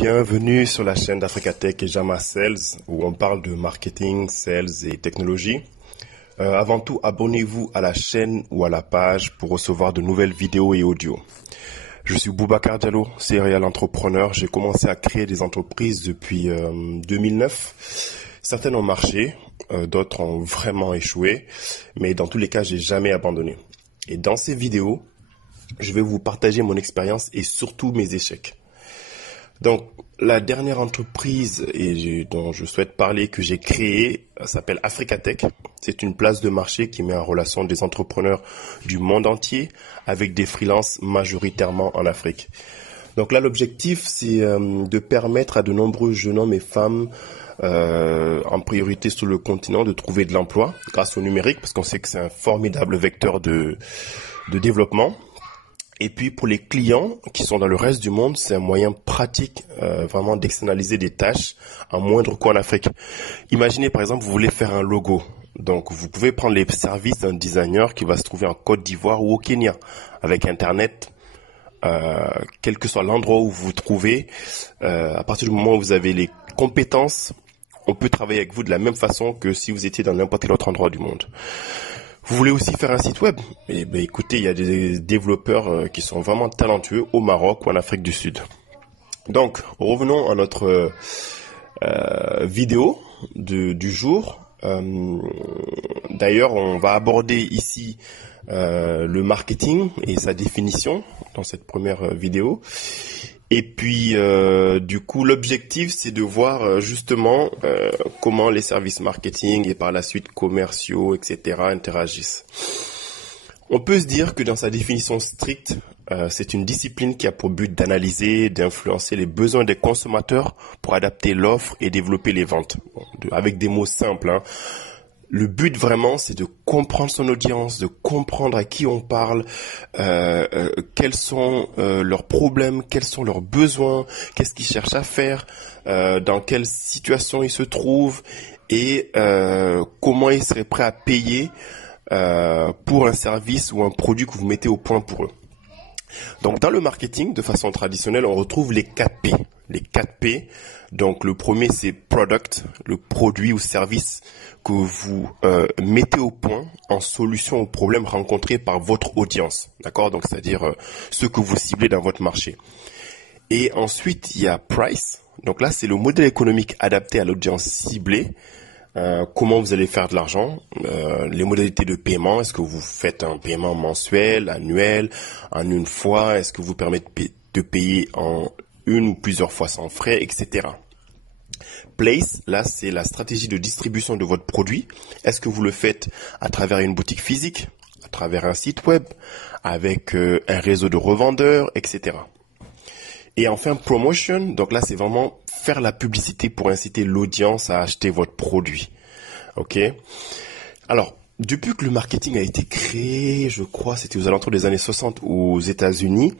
Bienvenue sur la chaîne d'Africa Tech et Jama Sales où on parle de marketing, sales et technologie. Avant tout, abonnez-vous à la chaîne ou à la page pour recevoir de nouvelles vidéos et audios. Je suis Boubacar Diallo, serial entrepreneur. J'ai commencé à créer des entreprises depuis 2009. Certaines ont marché, d'autres ont vraiment échoué, mais dans tous les cas, j'ai jamais abandonné. Et dans ces vidéos, je vais vous partager mon expérience et surtout mes échecs. Donc, la dernière entreprise dont je souhaite parler que j'ai créée s'appelle Africa Tech. C'est une place de marché qui met en relation des entrepreneurs du monde entier avec des freelances majoritairement en Afrique. Donc là, l'objectif, c'est de permettre à de nombreux jeunes hommes et femmes, en priorité sur le continent, de trouver de l'emploi grâce au numérique, parce qu'on sait que c'est un formidable vecteur de développement. Et puis pour les clients qui sont dans le reste du monde, c'est un moyen pratique vraiment d'externaliser des tâches à moindre coût en Afrique. Imaginez par exemple, vous voulez faire un logo. Donc vous pouvez prendre les services d'un designer qui va se trouver en Côte d'Ivoire ou au Kenya. Avec Internet, quel que soit l'endroit où vous vous trouvez, à partir du moment où vous avez les compétences, on peut travailler avec vous de la même façon que si vous étiez dans n'importe quel autre endroit du monde. Vous voulez aussi faire un site web? Eh ben, écoutez, il y a des développeurs qui sont vraiment talentueux au Maroc ou en Afrique du Sud. Donc, revenons à notre vidéo du jour. D'ailleurs, on va aborder ici le marketing et sa définition dans cette première vidéo. Et puis, du coup, l'objectif, c'est de voir justement comment les services marketing et par la suite commerciaux, etc. interagissent. On peut se dire que dans sa définition stricte, c'est une discipline qui a pour but d'analyser, d'influencer les besoins des consommateurs pour adapter l'offre et développer les ventes. Bon, avec des mots simples, hein. Le but vraiment, c'est de comprendre son audience, de comprendre à qui on parle, quels sont leurs problèmes, quels sont leurs besoins, qu'est-ce qu'ils cherchent à faire, dans quelle situation ils se trouvent et comment ils seraient prêts à payer pour un service ou un produit que vous mettez au point pour eux. Donc dans le marketing, de façon traditionnelle, on retrouve les 4 P. Les 4 P. Donc le premier, c'est product, le produit ou service que vous mettez au point en solution aux problèmes rencontrés par votre audience. D'accord? Donc c'est-à-dire ceux que vous ciblez dans votre marché. Et ensuite, il y a price. Donc là, c'est le modèle économique adapté à l'audience ciblée. Comment vous allez faire de l'argent, les modalités de paiement, est-ce que vous faites un paiement mensuel, annuel, en une fois, est-ce que vous permettez de payer en une ou plusieurs fois sans frais, etc. Place, là c'est la stratégie de distribution de votre produit. Est-ce que vous le faites à travers une boutique physique, à travers un site web, avec un réseau de revendeurs, etc. Et enfin, promotion, donc là c'est vraiment faire la publicité pour inciter l'audience à acheter votre produit. Ok. Alors, depuis que le marketing a été créé, je crois c'était aux alentours des années 60 aux États-Unis,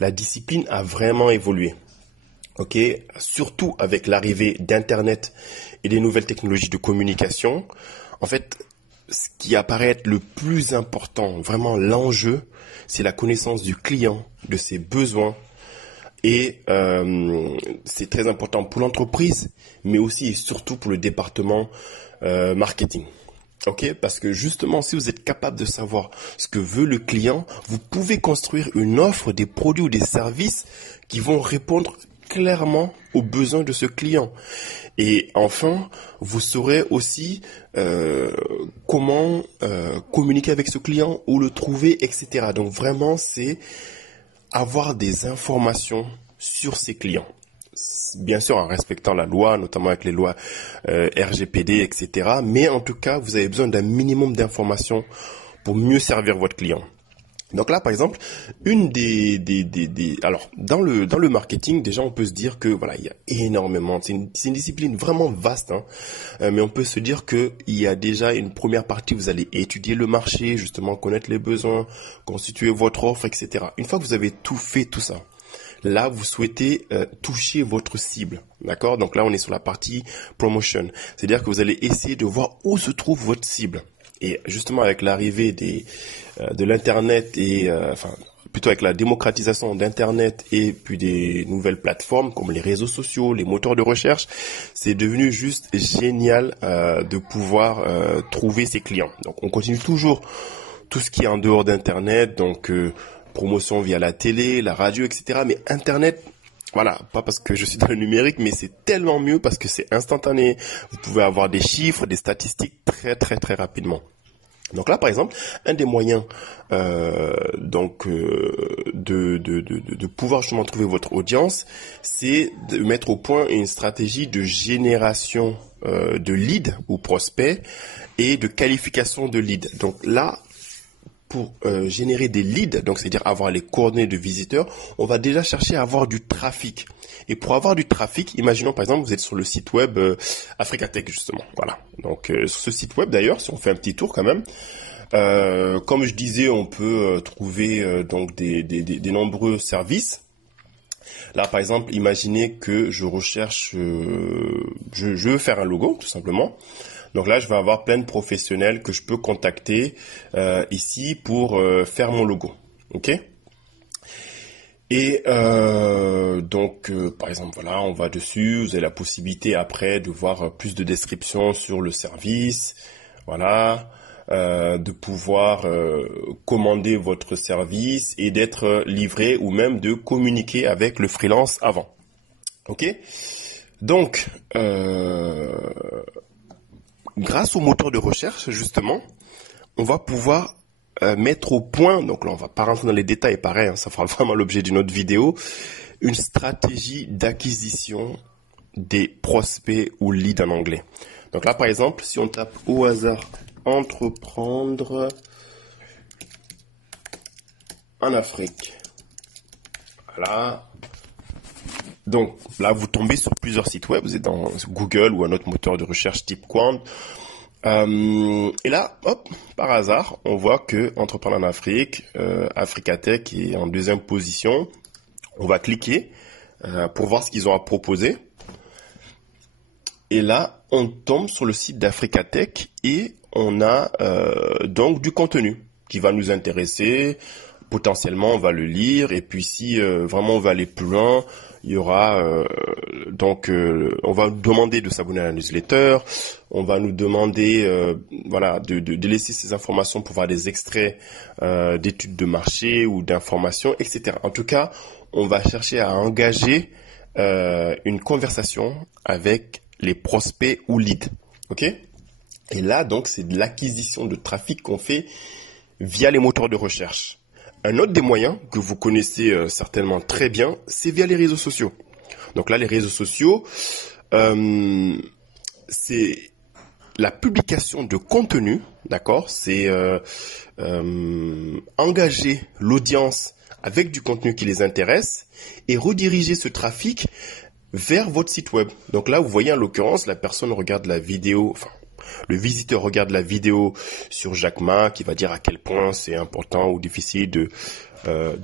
la discipline a vraiment évolué. Ok, surtout avec l'arrivée d'Internet et des nouvelles technologies de communication. En fait, ce qui apparaît être le plus important, vraiment l'enjeu, c'est la connaissance du client, de ses besoins. Et c'est très important pour l'entreprise, mais aussi et surtout pour le département marketing. Ok, parce que justement, si vous êtes capable de savoir ce que veut le client, vous pouvez construire une offre, des produits ou des services qui vont répondre clairement aux besoins de ce client. Et enfin, vous saurez aussi comment communiquer avec ce client, où le trouver, etc. Donc vraiment, c'est avoir des informations sur ses clients. Bien sûr en respectant la loi, notamment avec les lois RGPD, etc. Mais en tout cas, vous avez besoin d'un minimum d'informations pour mieux servir votre client. Donc là, par exemple, alors dans le marketing, déjà on peut se dire que voilà, il y a énormément, c'est une discipline vraiment vaste, hein, mais on peut se dire que il y a déjà une première partie, vous allez étudier le marché, justement connaître les besoins, constituer votre offre, etc. Une fois que vous avez tout fait, tout ça, là vous souhaitez toucher votre cible, d'accord? Donc là on est sur la partie promotion, c'est-à-dire que vous allez essayer de voir où se trouve votre cible. Et justement avec l'arrivée de l'internet et plutôt avec la démocratisation d'Internet et puis des nouvelles plateformes comme les réseaux sociaux, les moteurs de recherche, c'est devenu juste génial de pouvoir trouver ses clients. Donc on continue toujours tout ce qui est en dehors d'Internet, donc promotion via la télé, la radio, etc. Mais Internet, voilà, pas parce que je suis dans le numérique, mais c'est tellement mieux parce que c'est instantané. Vous pouvez avoir des chiffres, des statistiques très très très rapidement. Donc là, par exemple, un des moyens de pouvoir justement trouver votre audience, c'est de mettre au point une stratégie de génération de leads ou prospects et de qualification de leads. Donc là, pour générer des leads, donc c'est-à-dire avoir les coordonnées de visiteurs, on va déjà chercher à avoir du trafic. Et pour avoir du trafic, imaginons par exemple vous êtes sur le site web Africatech justement. Voilà. Donc sur ce site web d'ailleurs, si on fait un petit tour quand même, comme je disais, on peut trouver donc des nombreux services. Là, par exemple, imaginez que je recherche, je veux faire un logo, tout simplement. Donc là, je vais avoir plein de professionnels que je peux contacter ici pour faire mon logo. Ok ? Et par exemple, voilà, on va dessus. Vous avez la possibilité après de voir plus de descriptions sur le service. Voilà. De pouvoir commander votre service et d'être livré ou même de communiquer avec le freelance avant. Ok ? Donc, grâce au moteur de recherche, justement, on va pouvoir mettre au point, donc là on va pas rentrer dans les détails, pareil, hein, ça fera vraiment l'objet d'une autre vidéo, une stratégie d'acquisition des prospects ou leads en anglais. Donc là, par exemple, si on tape au hasard entreprendre en Afrique. Voilà. Donc là, vous tombez sur plusieurs sites web. Vous êtes dans Google ou un autre moteur de recherche type Quant. Et là, hop, par hasard, on voit que Entreprendre en Afrique, Africatech est en deuxième position. On va cliquer pour voir ce qu'ils ont à proposer. Et là, on tombe sur le site d'Africatech et on a donc du contenu qui va nous intéresser. Potentiellement, on va le lire. Et puis, si vraiment on va aller plus loin, il y aura on va nous demander de s'abonner à la newsletter. On va nous demander de laisser ces informations pour voir des extraits d'études de marché ou d'informations, etc. En tout cas, on va chercher à engager une conversation avec les prospects ou leads. Ok ? Et là, donc, c'est de l'acquisition de trafic qu'on fait via les moteurs de recherche. Un autre des moyens que vous connaissez certainement très bien, c'est via les réseaux sociaux. Donc là, les réseaux sociaux, c'est la publication de contenu, d'accord ? C'est engager l'audience avec du contenu qui les intéresse et rediriger ce trafic vers votre site web. Donc là, vous voyez en l'occurrence, la personne regarde la vidéo, le visiteur regarde la vidéo sur Jack Ma qui va dire à quel point c'est important ou difficile de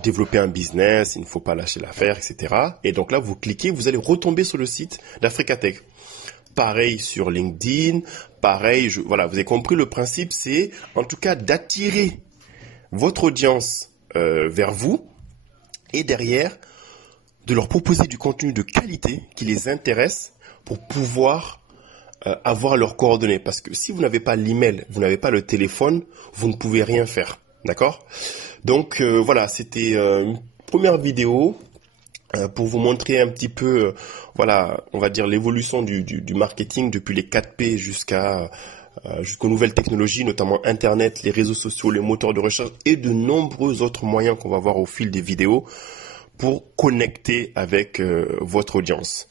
développer un business, il ne faut pas lâcher l'affaire, etc. Et donc là, vous cliquez, vous allez retomber sur le site d'Africatech. Pareil sur LinkedIn, pareil, vous avez compris, le principe, c'est en tout cas d'attirer votre audience vers vous et derrière, de leur proposer du contenu de qualité qui les intéresse pour pouvoir avoir leurs coordonnées. Parce que si vous n'avez pas l'email, vous n'avez pas le téléphone, vous ne pouvez rien faire. D'accord ? Donc c'était une première vidéo pour vous montrer un petit peu, on va dire l'évolution du marketing depuis les 4P jusqu'aux nouvelles technologies, notamment Internet, les réseaux sociaux, les moteurs de recherche et de nombreux autres moyens qu'on va voir au fil des vidéos pour connecter avec votre audience.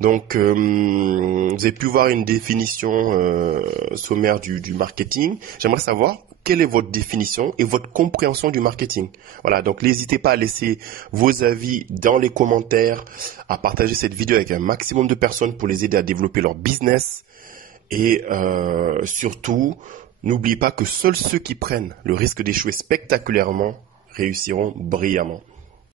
Donc, vous avez pu voir une définition sommaire du marketing. J'aimerais savoir quelle est votre définition et votre compréhension du marketing. Voilà, donc n'hésitez pas à laisser vos avis dans les commentaires, à partager cette vidéo avec un maximum de personnes pour les aider à développer leur business. Et surtout, n'oubliez pas que seuls ceux qui prennent le risque d'échouer spectaculairement réussiront brillamment.